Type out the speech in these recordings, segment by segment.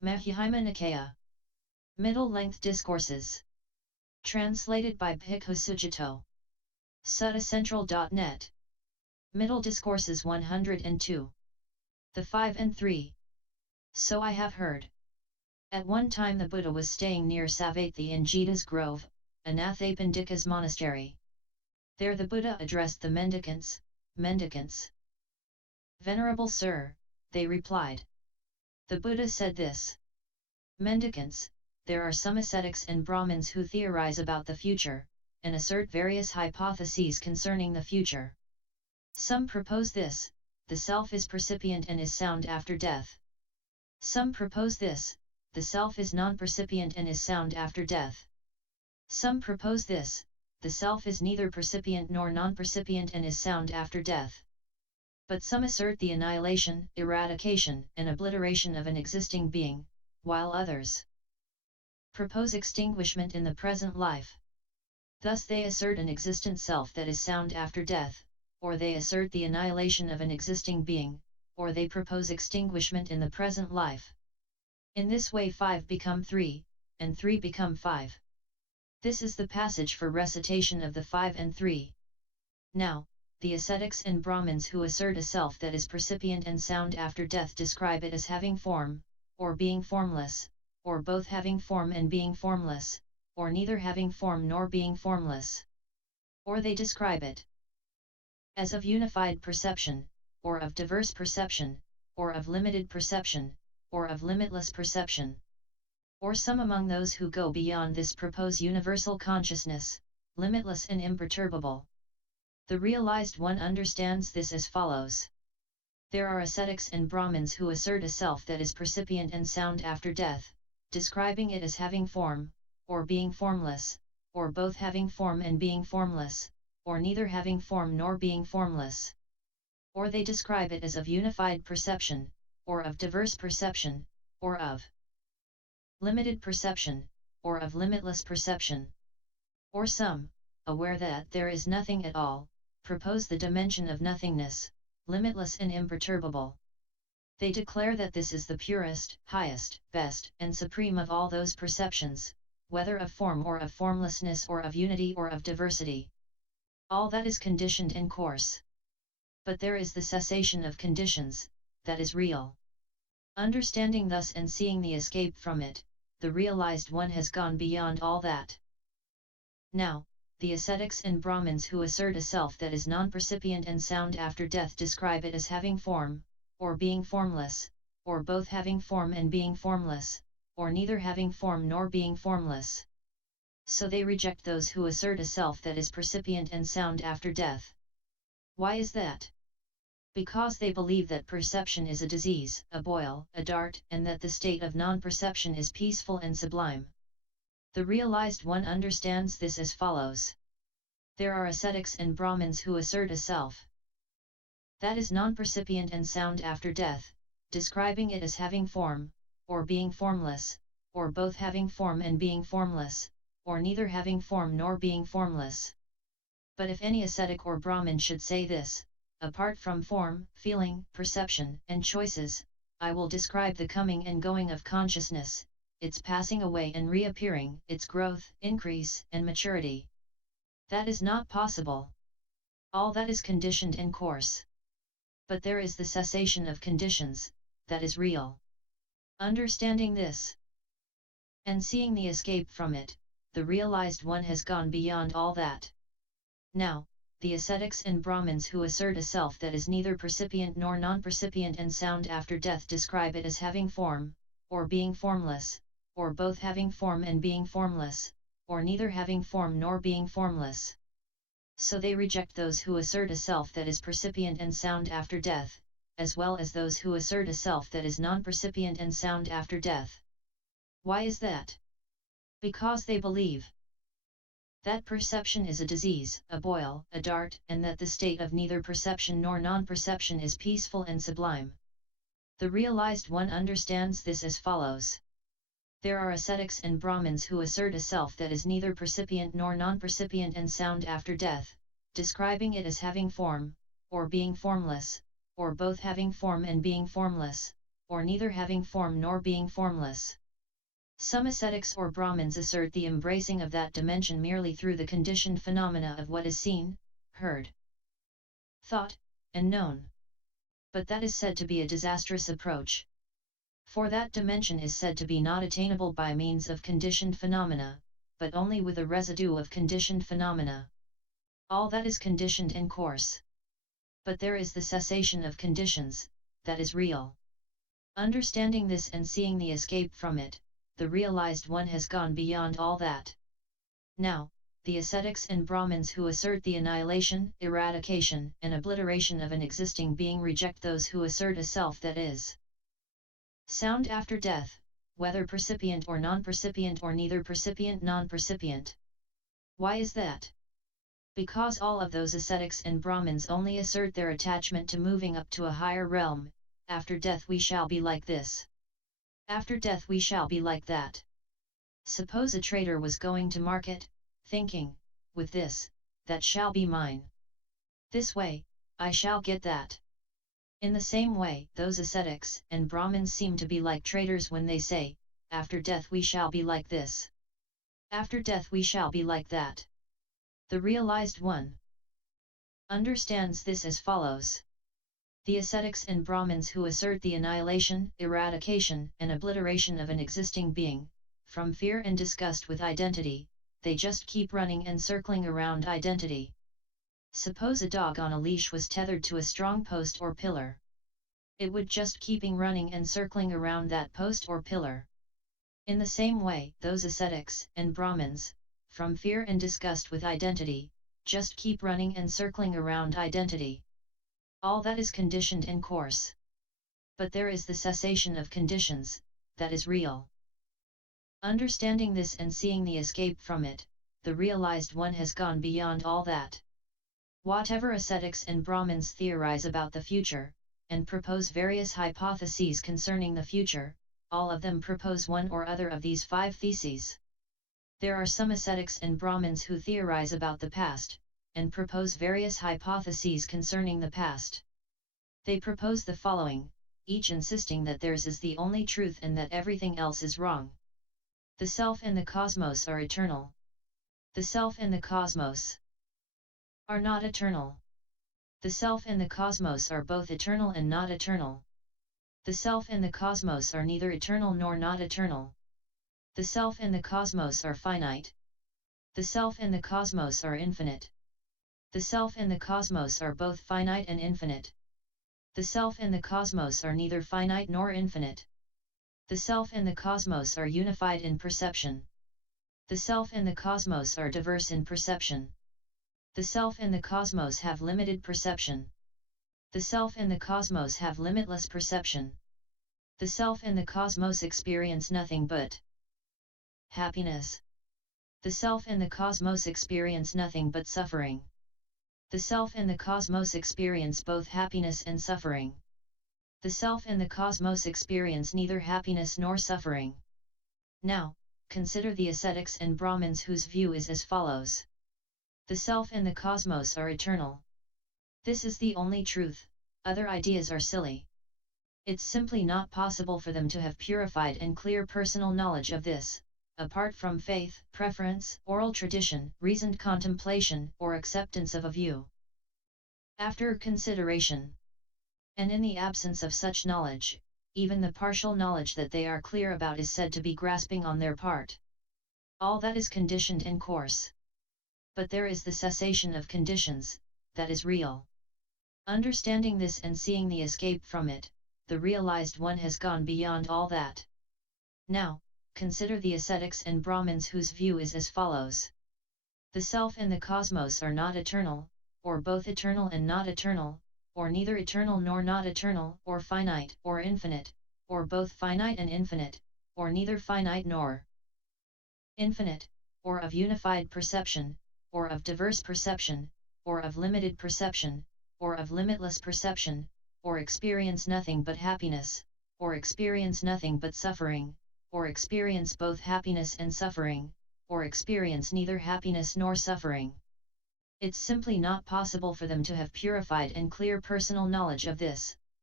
Majjhima Nikaya. Middle-length discourses. Translated by Bhikkhu Sujito. Suttacentral.net. Middle Discourses 102. The 5 and 3. So I have heard. At one time the Buddha was staying near Savatthi in Jeta's Grove, Anathapindika's monastery. There the Buddha addressed the mendicants, Venerable Sir, they replied. The Buddha said this. Mendicants, there are some ascetics and brahmins who theorize about the future, and assert various hypotheses concerning the future. Some propose this, the self is percipient and is sound after death. Some propose this, the self is non-percipient and is sound after death. Some propose this, the self is neither percipient nor non-percipient and is sound after death. But some assert the annihilation, eradication, and obliteration of an existing being, while others propose extinguishment in the present life. Thus they assert an existent self that is sound after death, or they assert the annihilation of an existing being, or they propose extinguishment in the present life. In this way 5 become 3, and 3 become 5. This is the passage for recitation of the 5 and 3. Now, the ascetics and brahmins who assert a self that is percipient and sound after death describe it as having form, or being formless, or both having form and being formless, or neither having form nor being formless. Or they describe it as of unified perception, or of diverse perception, or of limited perception, or of limitless perception. Or some among those who go beyond this propose universal consciousness, limitless and imperturbable. The realized one understands this as follows. There are ascetics and brahmins who assert a self that is percipient and sound after death, describing it as having form, or being formless, or both having form and being formless, or neither having form nor being formless. Or they describe it as of unified perception, or of diverse perception, or of limited perception, or of limitless perception. Or some, aware that there is nothing at all, propose the dimension of nothingness, limitless and imperturbable. They declare that this is the purest, highest, best, and supreme of all those perceptions, whether of form or of formlessness or of unity or of diversity. All that is conditioned and coarse. But there is the cessation of conditions, that is real. Understanding thus and seeing the escape from it, the realized one has gone beyond all that. Now, the ascetics and brahmins who assert a self that is non-percipient and sound after death describe it as having form, or being formless, or both having form and being formless, or neither having form nor being formless. So they reject those who assert a self that is percipient and sound after death. Why is that? Because they believe that perception is a disease, a boil, a dart, and that the state of non-perception is peaceful and sublime. The realized one understands this as follows. There are ascetics and brahmins who assert a self that is non-percipient and sound after death, describing it as having form, or being formless, or both having form and being formless, or neither having form nor being formless. But if any ascetic or brahmin should say this, apart from form, feeling, perception, and choices, I will describe the coming and going of consciousness, its passing away and reappearing, its growth, increase, and maturity. That is not possible. All that is conditioned and coarse. But there is the cessation of conditions, that is real. Understanding this, and seeing the escape from it, the realized one has gone beyond all that. Now, the ascetics and brahmins who assert a self that is neither percipient nor non-percipient and sound after death describe it as having form, or being formless, or both having form and being formless, or neither having form nor being formless. So they reject those who assert a self that is percipient and sound after death, as well as those who assert a self that is non-percipient and sound after death. Why is that? Because they believe that perception is a disease, a boil, a dart, and that the state of neither perception nor non-perception is peaceful and sublime. The realized one understands this as follows. There are ascetics and brahmins who assert a self that is neither percipient nor non-percipient and sound after death, describing it as having form, or being formless, or both having form and being formless, or neither having form nor being formless. Some ascetics or brahmins assert the embracing of that dimension merely through the conditioned phenomena of what is seen, heard, thought, and known. But that is said to be a disastrous approach. For that dimension is said to be not attainable by means of conditioned phenomena, but only with a residue of conditioned phenomena. All that is conditioned and coarse. But there is the cessation of conditions, that is real. Understanding this and seeing the escape from it, the realized one has gone beyond all that. Now, the ascetics and brahmins who assert the annihilation, eradication, and obliteration of an existing being reject those who assert a self that is sound after death, whether percipient or non-percipient or neither percipient non-percipient. Why is that? Because all of those ascetics and brahmins only assert their attachment to moving up to a higher realm. After death we shall be like this. After death we shall be like that. Suppose a trader was going to market, thinking, with this, that shall be mine. This way, I shall get that. In the same way, those ascetics and brahmins seem to be like traders when they say, after death we shall be like this. After death we shall be like that. The realized one understands this as follows. The ascetics and brahmins who assert the annihilation, eradication, and obliteration of an existing being, from fear and disgust with identity, they just keep running and circling around identity. Suppose a dog on a leash was tethered to a strong post or pillar. It would just keeping running and circling around that post or pillar. In the same way, those ascetics and brahmins, from fear and disgust with identity, just keep running and circling around identity. All that is conditioned and coarse. But there is the cessation of conditions, that is real. Understanding this and seeing the escape from it, the realized one has gone beyond all that. Whatever ascetics and brahmins theorize about the future, and propose various hypotheses concerning the future, all of them propose one or other of these 5 theses. There are some ascetics and brahmins who theorize about the past, and propose various hypotheses concerning the past. They propose the following, each insisting that theirs is the only truth and that everything else is wrong. The self and the cosmos are eternal. The self and the cosmos are not eternal. The self and the cosmos are both eternal and not eternal. The self and the cosmos are neither eternal nor not eternal. The self and the cosmos are finite. The self and the cosmos are infinite. The self and the cosmos are both finite and infinite. The self and the cosmos are neither finite nor infinite. The self and the cosmos are unified in perception. The self and the cosmos are diverse in perception. The self and the cosmos have limited perception. The self and the cosmos have limitless perception. The self and the cosmos experience nothing but happiness. The self and the cosmos experience nothing but suffering. The self and the cosmos experience both happiness and suffering. The self and the cosmos experience neither happiness nor suffering. Now, consider the ascetics and brahmins whose view is as follows. The self and the cosmos are eternal. This is the only truth, other ideas are silly. It's simply not possible for them to have purified and clear personal knowledge of this, apart from faith, preference, oral tradition, reasoned contemplation, or acceptance of a view. After consideration, and in the absence of such knowledge, even the partial knowledge that they are clear about is said to be grasping on their part. All that is conditioned and coarse. But there is the cessation of conditions, that is real. Understanding this and seeing the escape from it, the realized one has gone beyond all that. Now, consider the ascetics and brahmins whose view is as follows. The self and the cosmos are not eternal, or both eternal and not eternal, or neither eternal nor not eternal, or finite or infinite, or both finite and infinite, or neither finite nor infinite, or of unified perception, or of diverse perception, or of limited perception, or of limitless perception, or experience nothing but happiness, or experience nothing but suffering, or experience both happiness and suffering, or experience neither happiness nor suffering. It's simply not possible for them to have purified and clear personal knowledge of this,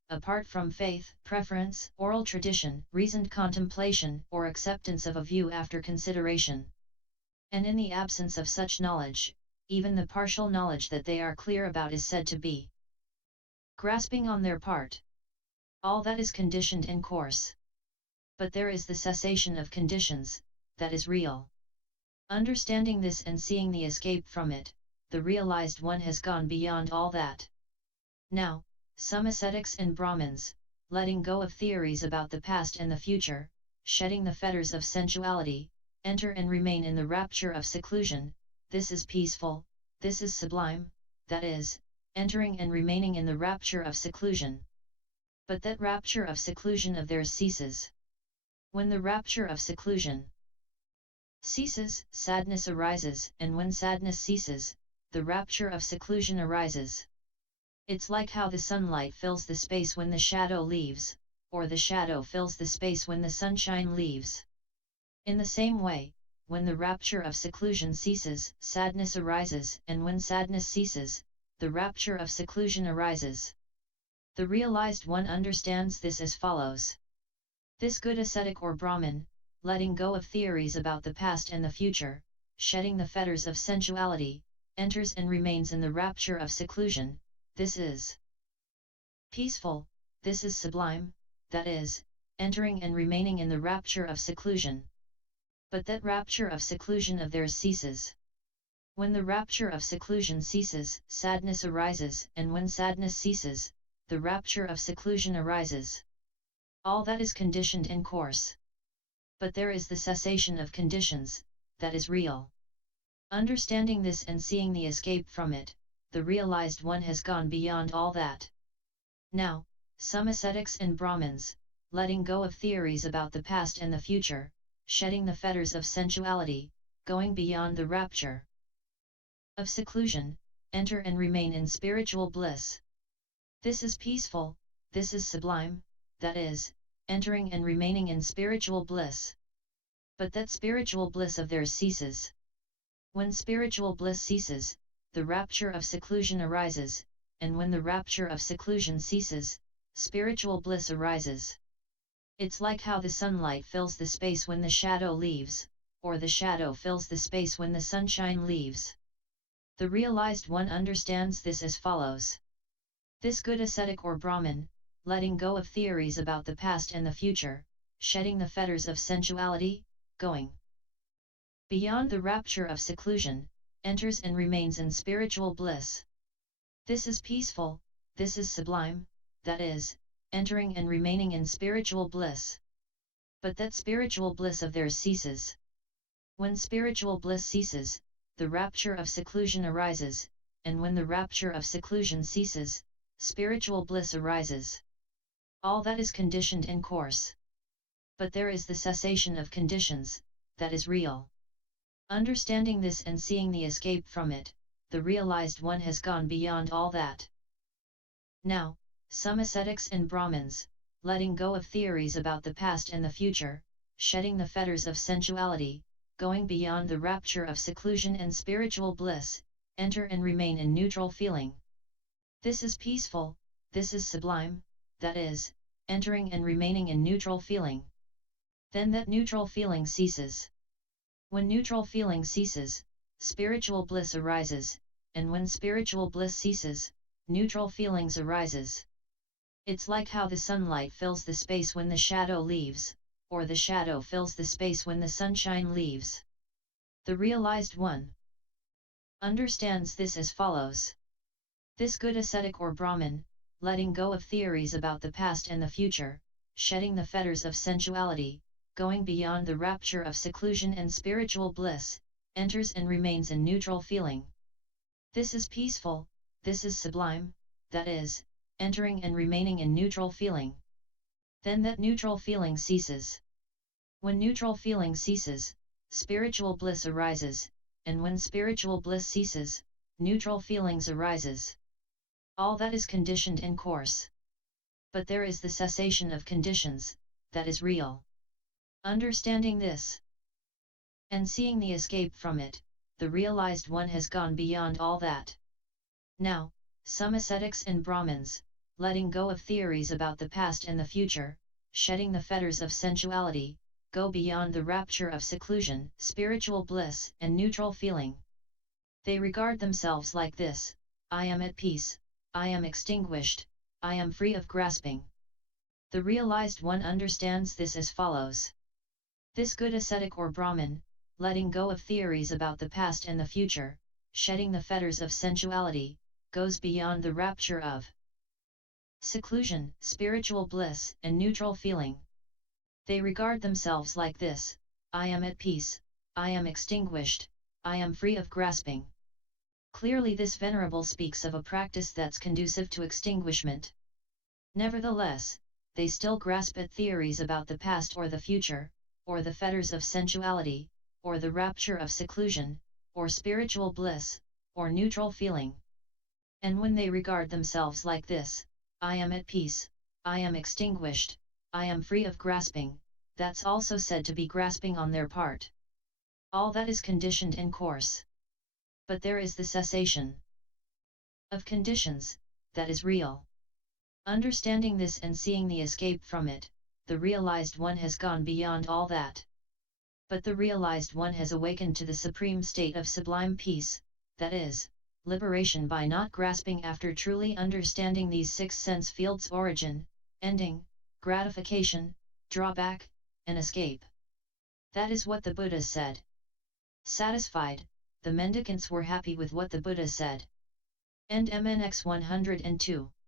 apart from faith, preference, oral tradition, reasoned contemplation, or acceptance of a view after consideration. And in the absence of such knowledge, even the partial knowledge that they are clear about is said to be grasping on their part. All that is conditioned in course. But there is the cessation of conditions, that is real. Understanding this and seeing the escape from it, the realized one has gone beyond all that. Now, some ascetics and brahmins, letting go of theories about the past and the future, shedding the fetters of sensuality, enter and remain in the rapture of seclusion. This is peaceful, this is sublime, that is, entering and remaining in the rapture of seclusion. But that rapture of seclusion of theirs ceases. When the rapture of seclusion ceases, sadness arises, and when sadness ceases, the rapture of seclusion arises. It's like how the sunlight fills the space when the shadow leaves, or the shadow fills the space when the sunshine leaves. In the same way, when the rapture of seclusion ceases, sadness arises, and when sadness ceases, the rapture of seclusion arises. The realized one understands this as follows. This good ascetic or Brahmin, letting go of theories about the past and the future, shedding the fetters of sensuality, enters and remains in the rapture of seclusion. This is peaceful, this is sublime, that is, entering and remaining in the rapture of seclusion. But that rapture of seclusion of theirs ceases. When the rapture of seclusion ceases, sadness arises, and when sadness ceases, the rapture of seclusion arises. All that is conditioned in course. But there is the cessation of conditions, that is real. Understanding this and seeing the escape from it, the realized one has gone beyond all that. Now, some ascetics and brahmins, letting go of theories about the past and the future, shedding the fetters of sensuality, going beyond the rapture of seclusion, enter and remain in spiritual bliss. This is peaceful, this is sublime, that is, entering and remaining in spiritual bliss. But that spiritual bliss of theirs ceases. When spiritual bliss ceases, the rapture of seclusion arises, and when the rapture of seclusion ceases, spiritual bliss arises. It's like how the sunlight fills the space when the shadow leaves, or the shadow fills the space when the sunshine leaves. The realized one understands this as follows. This good ascetic or Brahmin, letting go of theories about the past and the future, shedding the fetters of sensuality, going beyond the rapture of seclusion, enters and remains in spiritual bliss. This is peaceful, this is sublime, that is, entering and remaining in spiritual bliss. But that spiritual bliss of theirs ceases. When spiritual bliss ceases, the rapture of seclusion arises, and when the rapture of seclusion ceases, spiritual bliss arises. All that is conditioned in course. But there is the cessation of conditions, that is real. Understanding this and seeing the escape from it, the realized one has gone beyond all that. Now, some ascetics and Brahmins, letting go of theories about the past and the future, shedding the fetters of sensuality, going beyond the rapture of seclusion and spiritual bliss, enter and remain in neutral feeling. This is peaceful, this is sublime, that is, entering and remaining in neutral feeling. Then that neutral feeling ceases. When neutral feeling ceases, spiritual bliss arises, and when spiritual bliss ceases, neutral feelings arises. It's like how the sunlight fills the space when the shadow leaves, or the shadow fills the space when the sunshine leaves. The realized one understands this as follows. This good ascetic or Brahmin, letting go of theories about the past and the future, shedding the fetters of sensuality, going beyond the rapture of seclusion and spiritual bliss, enters and remains in neutral feeling. This is peaceful, this is sublime, that is, entering and remaining in neutral feeling. Then that neutral feeling ceases. When neutral feeling ceases, spiritual bliss arises, and when spiritual bliss ceases, neutral feelings arises. All that is conditioned in course. But there is the cessation of conditions, that is real. Understanding this, and seeing the escape from it, the realized one has gone beyond all that. Now, some ascetics and Brahmins, letting go of theories about the past and the future, shedding the fetters of sensuality, go beyond the rapture of seclusion, spiritual bliss, and neutral feeling. They regard themselves like this: I am at peace, I am extinguished, I am free of grasping. The realized one understands this as follows. This good ascetic or Brahmin, letting go of theories about the past and the future, shedding the fetters of sensuality, goes beyond the rapture of seclusion, spiritual bliss, and neutral feeling. They regard themselves like this: I am at peace, I am extinguished, I am free of grasping. Clearly this Venerable speaks of a practice that's conducive to extinguishment. Nevertheless, they still grasp at theories about the past or the future, or the fetters of sensuality, or the rapture of seclusion, or spiritual bliss, or neutral feeling. And when they regard themselves like this, I am at peace, I am extinguished, I am free of grasping, that's also said to be grasping on their part. All that is conditioned in course. But there is the cessation of conditions, that is real. Understanding this and seeing the escape from it, the realized one has gone beyond all that. But the realized one has awakened to the supreme state of sublime peace, that is, liberation by not grasping after truly understanding these six sense fields: origin, ending, gratification, drawback, and escape. That is what the Buddha said. Satisfied, the mendicants were happy with what the Buddha said. End MNX 102.